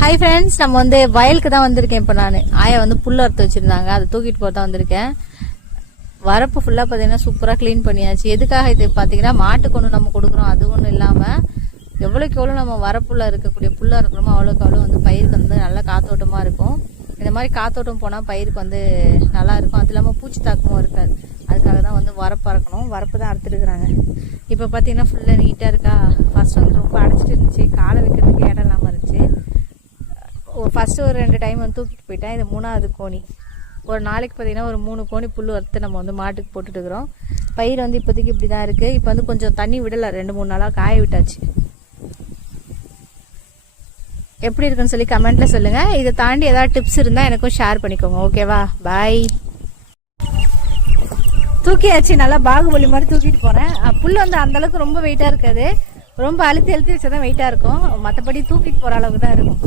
Hi friends நம்ம வந்து வயலுக்கு தான் வந்திருக்கேன் இப்போ நான். ஆயா வந்து புல் அறுத்து வச்சுருந்தாங்க. அதை தூக்கிட்டு போக தான் வந்திருக்கேன். வரப்பு ஃபுல்லாக பார்த்தீங்கன்னா சூப்பராக க்ளீன் பண்ணியாச்சு. எதுக்காக இது பார்த்தீங்கன்னா மாட்டுக்கு ஒன்று நம்ம கொடுக்குறோம். அது ஒன்றும் இல்லாமல் எவ்வளோக்கு எவ்வளோ நம்ம வரப்புள்ள இருக்கக்கூடிய புல்லாக இருக்கிறோமோ அவ்வளோக்கு அவ்வளோ வந்து பயிருக்கு வந்து நல்ல காத்தோட்டமாக இருக்கும். இந்த மாதிரி காத்தோட்டம் போனால் பயிருக்கு வந்து நல்லா இருக்கும். அது இல்லாமல் பூச்சி தாக்கமும் இருக்காது. அதுக்காக தான் வந்து வரப்பு அறுக்கணும். வரப்பு தான் அறுத்துருக்குறாங்க இப்போ பார்த்தீங்கன்னா ஃபுல்லாக நீட்டாக இருக்கா? ஃபஸ்ட் வந்து ரொம்ப அடைச்சிட்டு இருந்துச்சு. காலை வைக்கிறது இடம் இல்லாமல் இருந்துச்சு ஒரு ஃபஸ்ட்டு ஒரு ரெண்டு டைம் வந்து தூக்கிட்டு போயிட்டேன். இது மூணாவது கோணி. ஒரு நாளைக்கு பார்த்தீங்கன்னா ஒரு மூணு கோணி புல் வறுத்து நம்ம வந்து மாட்டுக்கு போட்டுட்டு இருக்கிறோம் பயிர் வந்து இப்போதைக்கு இப்படி தான் இருக்குது இப்போ வந்து கொஞ்சம் தண்ணி விடலை. ரெண்டு மூணு நாளாக காய விட்டாச்சு. எப்படி இருக்குன்னு சொல்லி கமெண்ட்டில் சொல்லுங்கள் இதை தாண்டி ஏதாவது டிப்ஸ் இருந்தால் எனக்கும் ஷேர் பண்ணிக்கோங்க. ஓகேவா பாய் தூக்கியாச்சு. நல்லா பாகுபலி மாதிரி தூக்கிட்டு போகிறேன் புல் வந்து அந்தளவுக்கு ரொம்ப வெயிட்டாக இருக்காது. ரொம்ப அழுத்தி அழுத்தி வச்சா தான் வெயிட்டாக இருக்கும். மற்றபடி தூக்கிட்டு போகிற அளவுக்கு தான் இருக்கும்.